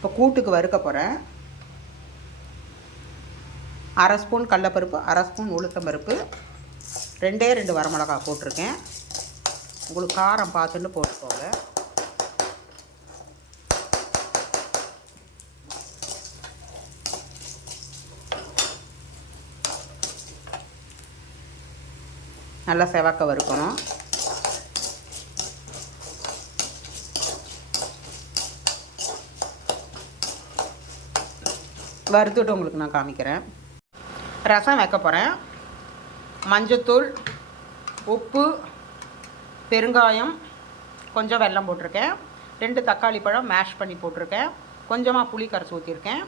இப்போ கூட்டுக்கு வறுக்க போகிறேன். 1/2 ஸ்பூன் கடலப்பருப்பு, 1/2 ஸ்பூன் உளுத்தம்பருப்பு, 2 வரமிளகா போட்டிருக்கேன். உங்களுக்கு காரம் பார்த்துட்டு போட்டுக்கோங்க. நல்லா செவக்க வறுக்கணும். வறுத்துட்டு உங்களுக்கு நான் காமிக்கிறேன். ரசம் வைக்க போகிறேன். மஞ்சத்தூள், உப்பு, பெருங்காயம், கொஞ்சம் வெல்லம் போட்டிருக்கேன். 2 தக்காளி பழம் மேஷ் பண்ணி போட்டிருக்கேன். கொஞ்சமாக புளி கரைச்சி ஊற்றிருக்கேன்.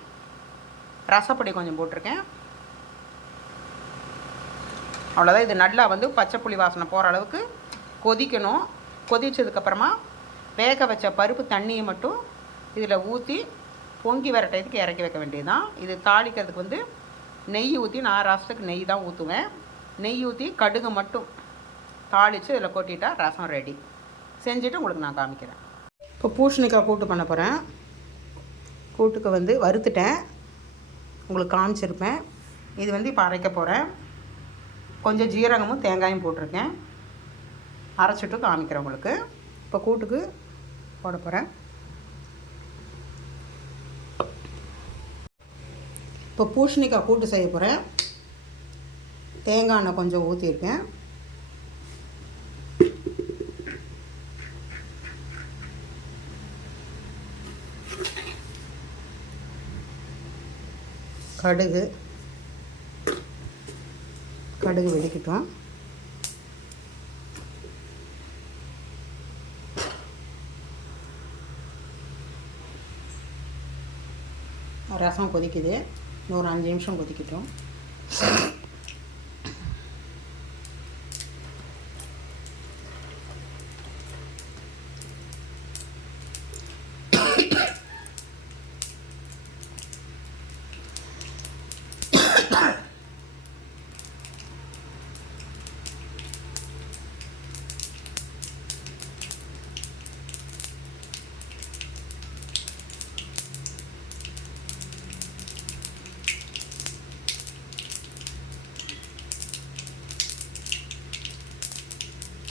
ரசப்பொடி கொஞ்சம் போட்டிருக்கேன். அவ்வளோதான். இது நல்லா பச்சை புளி வாசனை போகிற அளவுக்கு கொதிக்கணும். கொதித்ததுக்கப்புறமா வேக வச்ச பருப்பு தண்ணியை மட்டும் இதில் ஊற்றி பொங்கி வர டயத்துக்கு இறக்கி வைக்க வேண்டியது தான். இது தாளிக்கிறதுக்கு நெய் ஊற்றி, நான் ரசத்துக்கு நெய் தான் ஊற்றுவேன். நெய் ஊற்றி கடுகு மட்டும் தாளித்து இதில் கொட்டிட்டா ரசம் ரெடி. செஞ்சுட்டு உங்களுக்கு நான் காமிக்கிறேன். இப்போ பூசணிக்காய் கூட்டு பண்ண போகிறேன். கூட்டுக்கு வறுத்துட்டேன், உங்களுக்கு காமிச்சிருப்பேன். இது இப்போ அரைக்க போகிறேன். கொஞ்சம் ஜீரகமும் தேங்காயும் போட்டிருக்கேன். அரைச்சிட்டு காமிக்கிறேன் உங்களுக்கு. இப்போ கூட்டுக்கு போட போகிறேன். இப்போ பூசணிக்காய் கூட்டு செய்ய போகிறேன். தேங்காய் எண்ணெய் கொஞ்சம் ஊற்றிருக்கேன். கடுகு வெடிக்கட்டும். ரசம் கொதிக்குது. இன்னொரு 5 நிமிஷம் கொதிக்கட்டும்.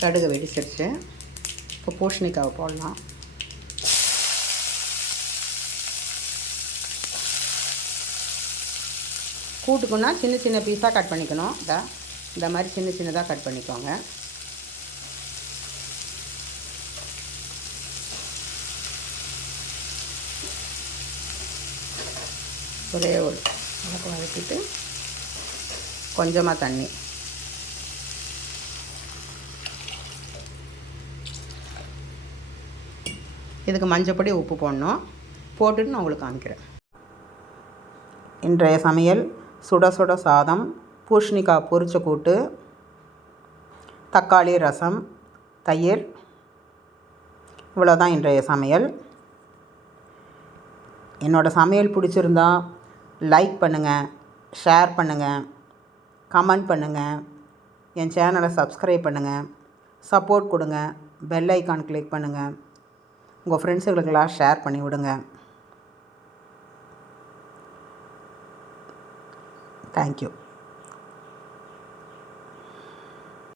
கடுகு வெடிச்சிருச்சு. இப்போ பூசணிக்காவை போடலாம். கூட்டுக்குன்னா சின்ன சின்ன பீஸாக கட் பண்ணிக்கணும். இந்த மாதிரி சின்ன சின்னதாக கட் பண்ணிக்கோங்க. ஒரே ஒரு வதக்கிட்டு கொஞ்சமாக தண்ணி. இதுக்கு மஞ்சப்பொடி, உப்பு போடணும். போட்டுட்டு நான் உங்களுக்கு காமிக்கிறேன். இன்றைய சமையல் சுட சுட சாதம், பூசணிக்காய் பொரிச்ச கூட்டு, தக்காளி ரசம், தயிர். இவ்வளோதான் இன்றைய சமையல். என்னோடய சமையல் பிடிச்சிருந்தா லைக் பண்ணுங்கள், ஷேர் பண்ணுங்கள், கமெண்ட் பண்ணுங்கள், என் சேனலை சப்ஸ்கிரைப் பண்ணுங்கள், சப்போர்ட் கொடுங்க, பெல் ஐக்கான் கிளிக் பண்ணுங்கள், உங்கள் ஃப்ரெண்ட்ஸுகளுக்கெல்லாம் ஷேர் பண்ணி விடுங்க. தேங்க்யூ.